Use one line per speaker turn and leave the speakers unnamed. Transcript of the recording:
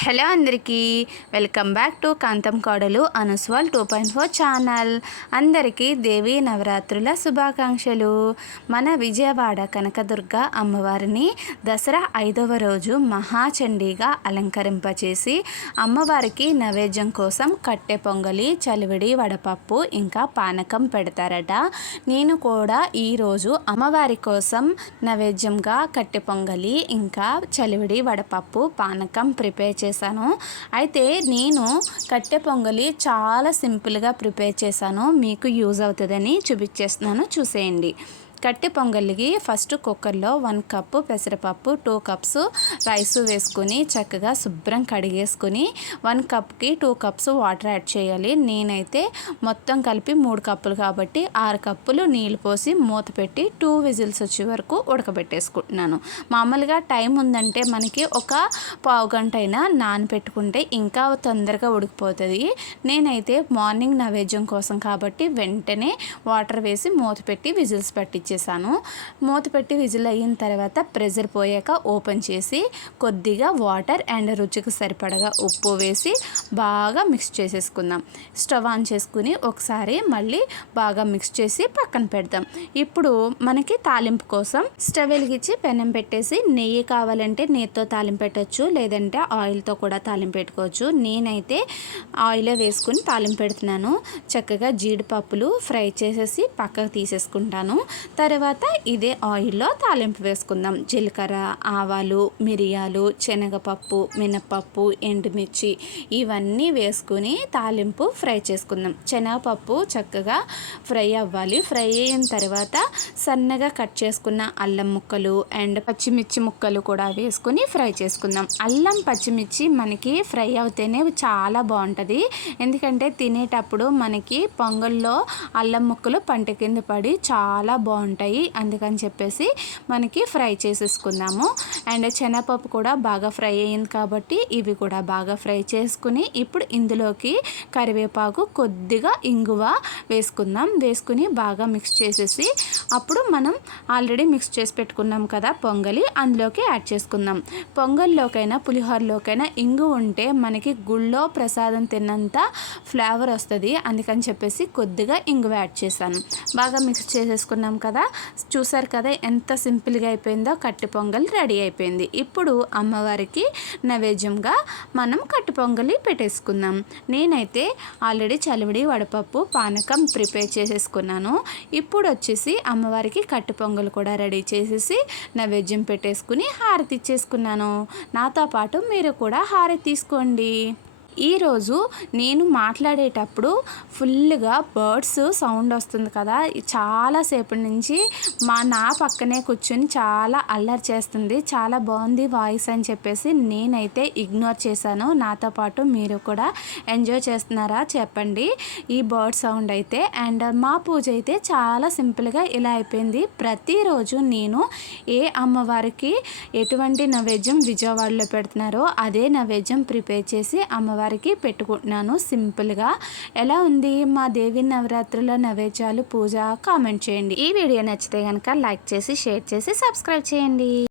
Hello అందరికీ welcome back to కాంతం కోడలు అనుస్వాల్ టూ పాయింట్ ఫోర్ ఛానల్. అందరికీ దేవి నవరాత్రుల శుభాకాంక్షలు. మన విజయవాడ కనకదుర్గ అమ్మవారిని దసరా ఐదవ రోజు మహాచండీగా అలంకరింపచేసి అమ్మవారికి నైవేద్యం కోసం కట్టె పొంగలి చలివిడి వడపప్పు ఇంకా పానకం పెడతారట. నేను కూడా ఈరోజు అమ్మవారి కోసం నైవేద్యంగా కట్టె పొంగలి ఇంకా చలివిడి వడపప్పు పానకం ప్రిపేర్ చేశాను. అయితే నేను కట్టె పొంగలి చాలా సింపుల్గా ప్రిపేర్ చేశాను. మీకు యూజ్ అవుతుందని చూపించేస్తున్నాను చూసేయండి. కట్టె పొంగల్కి ఫస్ట్ కుక్కర్లో వన్ కప్పు పెసరపప్పు టూ కప్స్ రైస్ వేసుకుని చక్కగా శుభ్రం కడిగేసుకుని వన్ కప్కి టూ కప్స్ వాటర్ యాడ్ చేయాలి. నేనైతే మొత్తం కలిపి మూడు కప్పులు కాబట్టి ఆరు కప్పులు నీళ్ళు పోసి మూత పెట్టి టూ విజిల్స్ వచ్చే వరకు ఉడకబెట్టేసుకుంటున్నాను. మామూలుగా టైం ఉందంటే మనకి ఒక పావు గంట అయినా నానబెట్టుకుంటే ఇంకా తొందరగా ఉడికిపోతుంది. నేనైతే మార్నింగ్ నైవేద్యం కోసం కాబట్టి వెంటనే వాటర్ వేసి మూత పెట్టి విజిల్స్ పెట్టి ఇచ్చేసాను మూత పెట్టి విజిల్ అయిన తర్వాత ప్రెజర్ పోయాక ఓపెన్ చేసి కొద్దిగా వాటర్ అండ్ రుచికి సరిపడగా ఉప్పు వేసి బాగా మిక్స్ చేసేసుకుందాం. స్టవ్ ఆన్ చేసుకుని ఒకసారి మళ్ళీ బాగా మిక్స్ చేసి పక్కన పెడదాం. ఇప్పుడు మనకి తాలింపు కోసం స్టవ్ వెలిగించి పెనం పెట్టేసి నెయ్యి కావాలంటే నెయ్యితో తాలింపు పెట్టచ్చు లేదంటే ఆయిల్తో కూడా తాలింపు పెట్టుకోవచ్చు. నేనైతే ఆయిలే వేసుకుని తాలింపు పెడుతున్నాను. చక్కగా జీడిపప్పులు ఫ్రై చేసేసి పక్కకు తీసేసుకుంటాను. తర్వాత ఇదే ఆయిల్లో తాలింపు వేసుకుందాం. జీలకర్ర ఆవాలు మిరియాలు శనగపప్పు మినపప్పు ఎండుమిర్చి ఇవన్నీ వేసుకుని తాలింపు ఫ్రై చేసుకుందాం. శనగపప్పు చక్కగా ఫ్రై అవ్వాలి. ఫ్రై అయిన తర్వాత సన్నగా కట్ చేసుకున్న అల్లం ముక్కలు అండ్ పచ్చిమిర్చి ముక్కలు కూడా వేసుకుని ఫ్రై చేసుకుందాం. అల్లం పచ్చిమిర్చి మనకి ఫ్రై అవుతేనే చాలా బాగుంటుంది. ఎందుకంటే తినేటప్పుడు మనకి పొంగల్లో అల్లం ముక్కలు పంట కింద పడి చాలా బాగుంటుంది ఉంటాయి. అందుకని చెప్పేసి మనకి ఫ్రై చేసేసుకుందాము. అండ్ శనగపప్పు కూడా బాగా ఫ్రై అయింది కాబట్టి ఇవి కూడా బాగా ఫ్రై చేసుకుని ఇప్పుడు ఇందులోకి కరివేపాకు కొద్దిగా ఇంగువ వేసుకుందాం. వేసుకుని బాగా మిక్స్ చేసేసి అప్పుడు మనం ఆల్రెడీ మిక్స్ చేసి పెట్టుకున్నాం కదా పొంగలి అందులోకి యాడ్ చేసుకుందాం. పొంగల్లోకైనా పులిహోరలోకైనా ఇంగు ఉంటే మనకి గుళ్ళో ప్రసాదం తిన్నంత ఫ్లేవర్ వస్తుంది. అందుకని చెప్పేసి కొద్దిగా ఇంగువ యాడ్ చేశాను. బాగా మిక్స్ చేసేసుకున్నాం కదా చూసారు కదా? ఎంత సింపుల్గా అయిపోయిందో కట్టి పొంగలి రెడీ అయిపోయింది. ఇప్పుడు అమ్మవారికి నైవేద్యంగా మనం కట్టి పొంగలి పెట్టేసుకుందాం. నేనైతే ఆల్రెడీ చలివిడి వడపప్పు పానకం ప్రిపేర్ చేసేసుకున్నాను. ఇప్పుడు వచ్చేసి అమ్మవారికి కట్టి పొంగలు కూడా రెడీ చేసేసి నైవేద్యం పెట్టేసుకుని హారతి ఇచ్చేసుకున్నాను. నాతో పాటు మీరు కూడా హారతి తీసుకోండి. ఈరోజు నేను మాట్లాడేటప్పుడు ఫుల్గా బర్డ్స్ సౌండ్ వస్తుంది కదా. చాలాసేపటి నుంచి మా నా పక్కనే కూర్చొని చాలా అల్లరి చేస్తుంది. చాలా బాగుంది వాయిస్ అని చెప్పేసి నేనైతే ఇగ్నోర్ చేశాను. నాతో పాటు మీరు కూడా ఎంజాయ్ చేస్తున్నారా చెప్పండి ఈ బర్డ్ సౌండ్ అయితే. అండ్ మా పూజ అయితే చాలా సింపుల్గా ఇలా అయిపోయింది. ప్రతిరోజు నేను ఏ అమ్మవారికి ఎటువంటి నైవేద్యం విజయవాడలో పెడుతున్నారో అదే నైవేద్యం ప్రిపేర్ చేసి అమ్మవారి వారికి పెట్టుకుంటున్నాను సింపుల్గా. ఎలా ఉంది మా దేవి నవరాత్రుల నవేద్యాలు పూజ? కామెంట్ చేయండి. ఈ వీడియో నచ్చితే కనుక లైక్ చేసి షేర్ చేసి సబ్స్క్రైబ్ చేయండి.